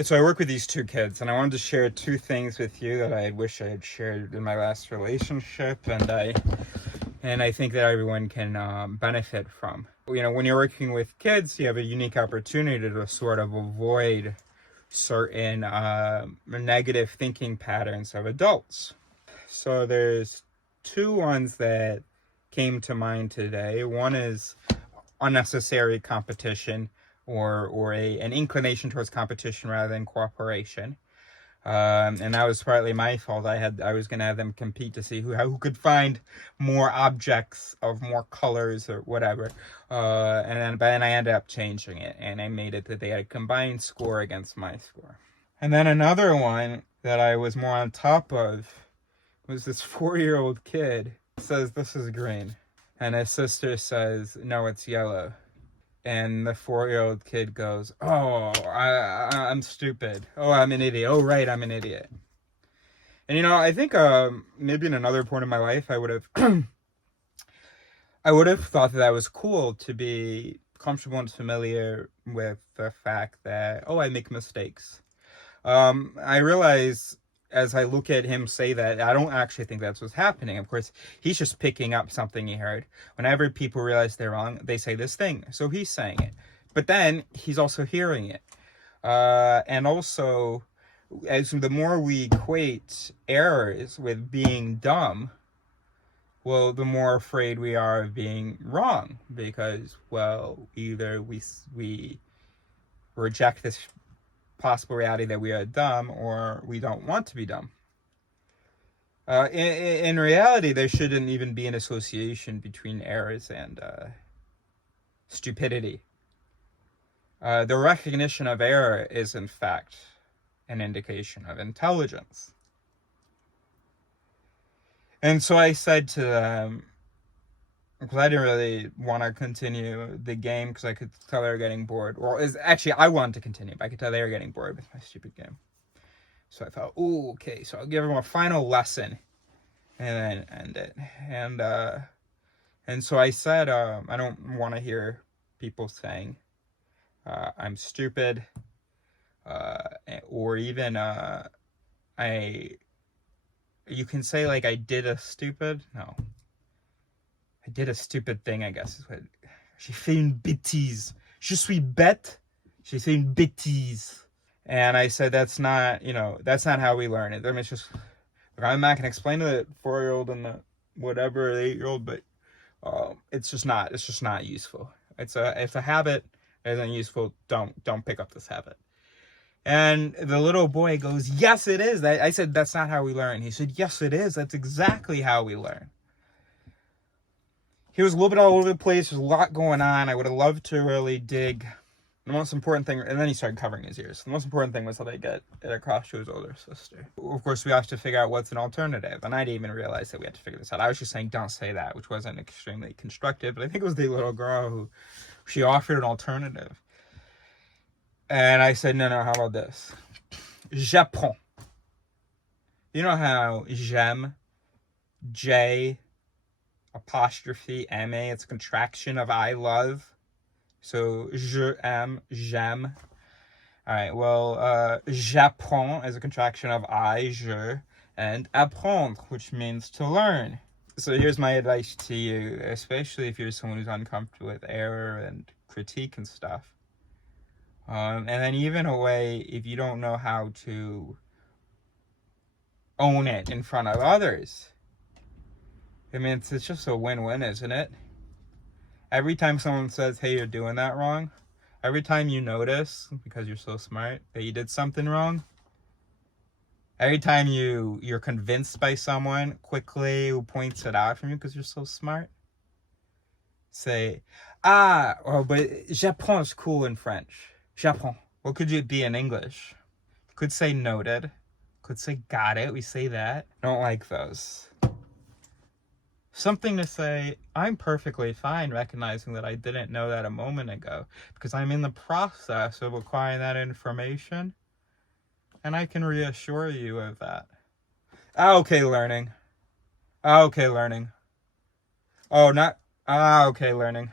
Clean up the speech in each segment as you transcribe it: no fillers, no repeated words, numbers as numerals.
So I work with these two kids, and I wanted to share two things with you that I wish I had shared in my last relationship, and I think that everyone can benefit from. You know, when you're working with kids, you have a unique opportunity to sort of avoid certain negative thinking patterns of adults. So there's two ones that came to mind today. One is unnecessary competition, or an inclination towards competition rather than cooperation. And that was partly my fault. I was gonna have them compete to see who could find more objects of more colors or whatever. But then I ended up changing it, and I made it that they had a combined score against my score. And then another one that I was more on top of was this 4-year-old kid says this is green, and his sister says no, it's yellow. And the 4-year-old kid goes, "Oh, I'm stupid. Oh, I'm an idiot. Oh, right, I'm an idiot." And I think maybe in another point in my life, I would have, I would have thought that that was cool to be comfortable and familiar with the fact that I make mistakes. I realize as I look at him say that, I don't actually think that's what's happening. Of course, he's just picking up something he heard. Whenever people realize they're wrong, they say this thing. So he's saying it. But then he's also hearing it. And also, as the more we equate errors with being dumb, well, the more afraid we are of being wrong. Because, well, either we reject this possible reality that we are dumb, or we don't want to be dumb. In reality, there shouldn't even be an association between errors and stupidity. The recognition of error is, in fact, an indication of intelligence. And so I said to them, because I didn't really want to continue the game because I could tell they were getting bored. Well, actually, I wanted to continue, but I could tell they were getting bored with my stupid game. So I thought, ooh, okay, so I'll give them a final lesson and then end it. And so I said, I don't want to hear people saying I'm stupid, or even you can say like I did a stupid. No, I did a stupid thing, I guess is what. J'ai fait une bêtise. Je suis bête. J'ai fait une bêtise. And I said, that's not how we learn it. I mean, it's just, I'm not going to explain to the 4-year-old and the whatever, the 8-year-old, but it's just not useful. It's a habit that isn't useful. Don't pick up this habit. And the little boy goes, yes, it is. I said, that's not how we learn. He said, yes, it is. That's exactly how we learn. He was a little bit all over the place. There's a lot going on. I would have loved to really dig. The most important thing, and then he started covering his ears. The most important thing was how they get it across to his older sister. Of course, we have to figure out what's an alternative. And I didn't even realize that we had to figure this out. I was just saying, don't say that, which wasn't extremely constructive. But I think it was the little girl who, she offered an alternative. And I said, no, how about this? J'apprends. You know how j'aime, J apostrophe M-A, it's a contraction of I love. So, je aime, j'aime. All right, well, j'apprends is a contraction of I, je, and apprendre, which means to learn. So here's my advice to you, especially if you're someone who's uncomfortable with error and critique and stuff. And then even a way, if you don't know how to own it in front of others. I mean, it's just a win-win, isn't it? Every time someone says, hey, you're doing that wrong, every time you notice, because you're so smart, that you did something wrong, every time you're convinced by someone quickly who points it out from you because you're so smart, say, but j'apprends is cool in French. J'apprends. What could it be in English? Could say noted. Could say got it. We say that. Don't like those. Something to say, I'm perfectly fine recognizing that I didn't know that a moment ago because I'm in the process of acquiring that information, and I can reassure you of that. Okay, learning. Okay, learning. Okay, learning.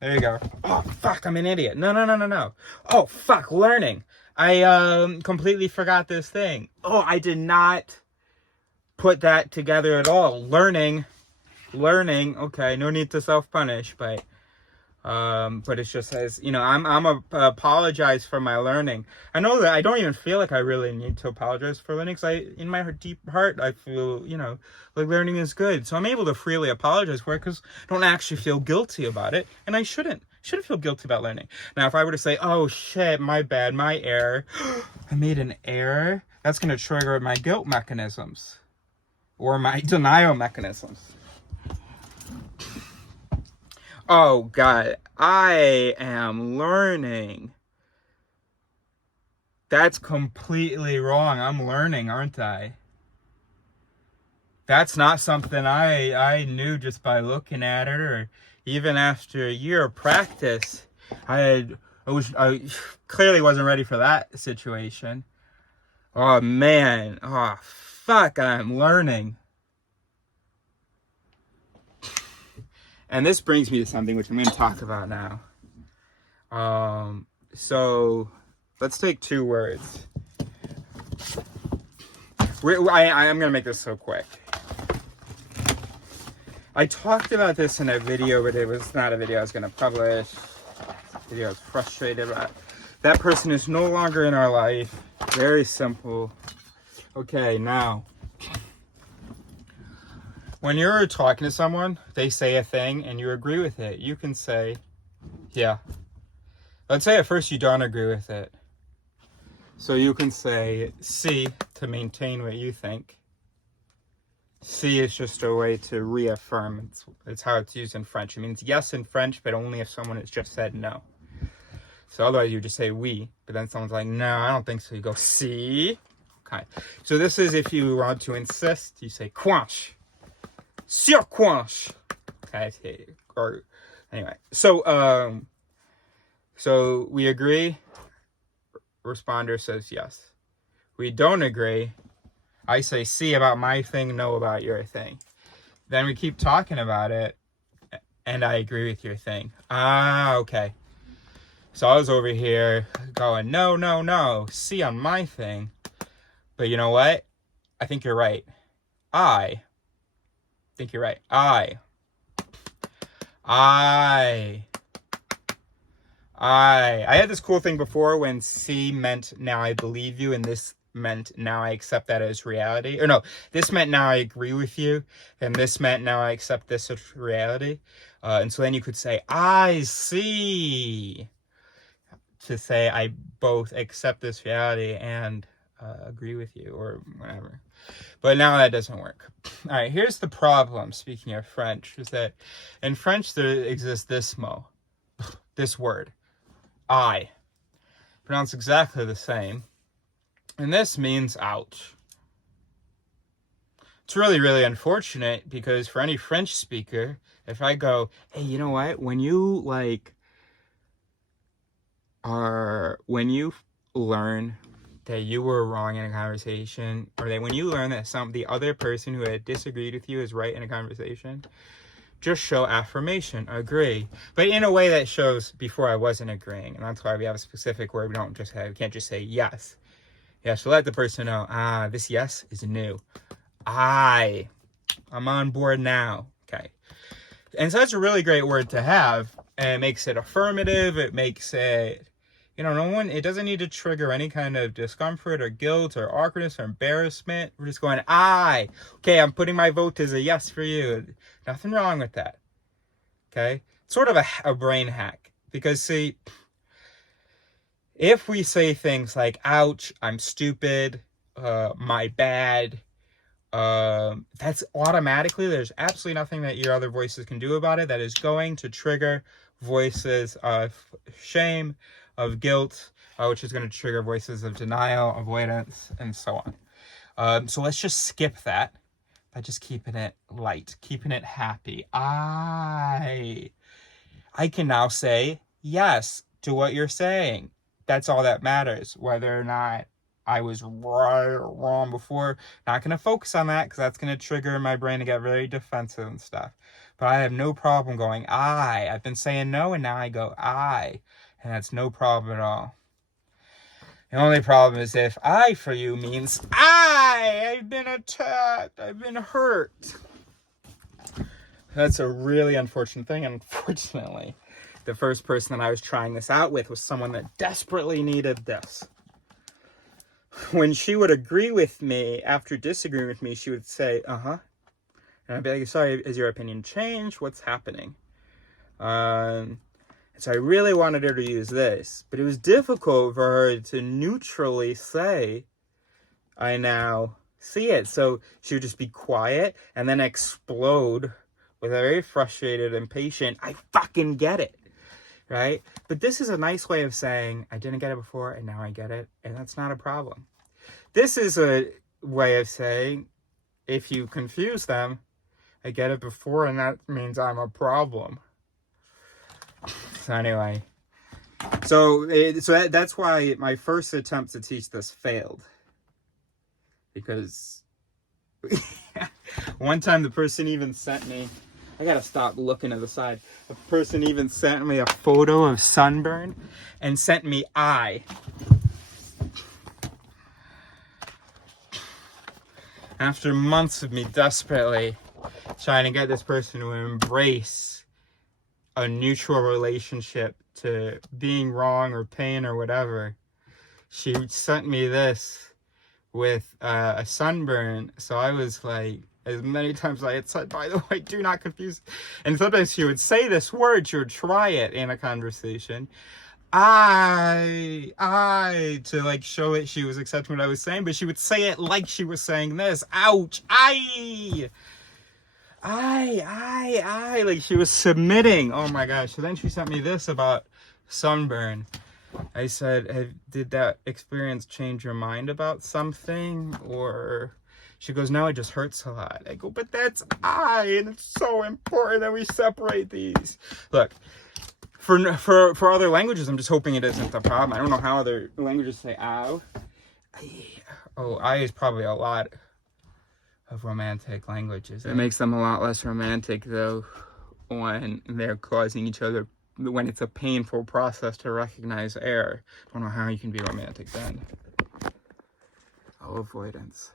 There you go. Oh, fuck, I'm an idiot. No. Oh, fuck, learning. I completely forgot this thing. Oh, I did not put that together at all. Learning. Okay, no need to self-punish, but it just says, apologize for my learning. I know that I don't even feel like I really need to apologize for learning, because in my deep heart, I feel, like learning is good. So I'm able to freely apologize for it, because I don't actually feel guilty about it, and I shouldn't feel guilty about learning. Now, if I were to say, oh shit, my bad, my error, I made an error, that's going to trigger my guilt mechanisms or my denial mechanisms. Oh God, I am learning. That's completely wrong. I'm learning, aren't I? That's not something I knew just by looking at it, or even after a year of practice. I clearly wasn't ready for that situation. Oh man, oh fuck, I'm learning. And this brings me to something which I'm going to talk about now. So let's take two words. I'm going to make this so quick. I talked about this in a video, but it was not a video I was going to publish. The video I was frustrated about. That person is no longer in our life. Very simple. Okay, now, when you're talking to someone, they say a thing and you agree with it. You can say, yeah. Let's say at first you don't agree with it. So you can say C to maintain what you think. C is just a way to reaffirm. It's how it's used in French. It means yes in French, but only if someone has just said no. So otherwise you just say oui, but then someone's like, no, I don't think so. You go C. Okay. So this is if you want to insist, you say quench. Sur quench. Okay. Or anyway. So we agree. Responder says yes. We don't agree. I say C about my thing, no about your thing. Then we keep talking about it, and I agree with your thing. Ah, okay. So I was over here going, no, C on my thing. But you know what? I think you're right. I think you're right. I had this cool thing before when C meant now I believe you, and this meant now I accept that as reality. Or no, this meant now I agree with you, and this meant now I accept this as reality. And so then you could say, I see, to say I both accept this reality and agree with you, or whatever. But now that doesn't work. All right, here's the problem, speaking of French, is that in French there exists this word, I, pronounced exactly the same, and this means ouch. It's really, really unfortunate, because for any French speaker, if I go, hey, you know what, when you learn that you were wrong in a conversation, or that when you learn that the other person who had disagreed with you is right in a conversation, just show affirmation, agree. But in a way that shows before I wasn't agreeing. And that's why we have a specific word. We can't just say yes. Yeah, so let the person know, this yes is new. I'm on board now. Okay. And so that's a really great word to have. And it makes it affirmative. It makes it, it doesn't need to trigger any kind of discomfort or guilt or awkwardness or embarrassment. We're just going, okay, I'm putting my vote as a yes for you. Nothing wrong with that. Okay? It's sort of a brain hack. Because, see, if we say things like, ouch, I'm stupid, my bad, that's automatically, there's absolutely nothing that your other voices can do about it that is going to trigger voices of shame, of guilt, which is going to trigger voices of denial, avoidance, and so on. So let's just skip that by just keeping it light, keeping it happy. I can now say yes to what you're saying. That's all that matters. Whether or not I was right or wrong before, not going to focus on that, because that's going to trigger my brain to get very defensive and stuff. But I have no problem going I've been saying no, and now I go and that's no problem at all. The only problem is if I for you means I've been attacked, I've been hurt. That's a really unfortunate thing. Unfortunately, the first person that I was trying this out with was someone that desperately needed this. When she would agree with me after disagreeing with me, she would say, uh-huh. And I'd be like, sorry, has your opinion changed? What's happening? So I really wanted her to use this, but it was difficult for her to neutrally say, I now see it. So she would just be quiet and then explode with a very frustrated, impatient, I fucking get it, right? But this is a nice way of saying, I didn't get it before and now I get it, and that's not a problem. This is a way of saying, if you confuse them, I get it before and that means I'm a problem. So anyway, that's why my first attempt to teach this failed. Because one time the person even sent me, I gotta stop looking to the side. A person even sent me a photo of sunburn and sent me eye. After months of me desperately trying to get this person to embrace a neutral relationship to being wrong or pain or whatever, she sent me this with a sunburn. So I was like, as many times I had said, by the way, do not confuse. And sometimes she would say this word, she would try it in a conversation. To like show it she was accepting what I was saying, but she would say it like she was saying this. Ouch, I, like she was submitting. Oh my gosh. So then she sent me this about sunburn. I said, did that experience change your mind about something? Or she goes, no, it just hurts a lot. I go, but that's and it's so important that we separate these. Look, for other languages, I'm just hoping it isn't the problem. I don't know how other languages say ow. I is probably a lot of romantic languages. It makes them a lot less romantic, though, when they're causing each other, when it's a painful process to recognize error. I don't know how you can be romantic then. Avoidance.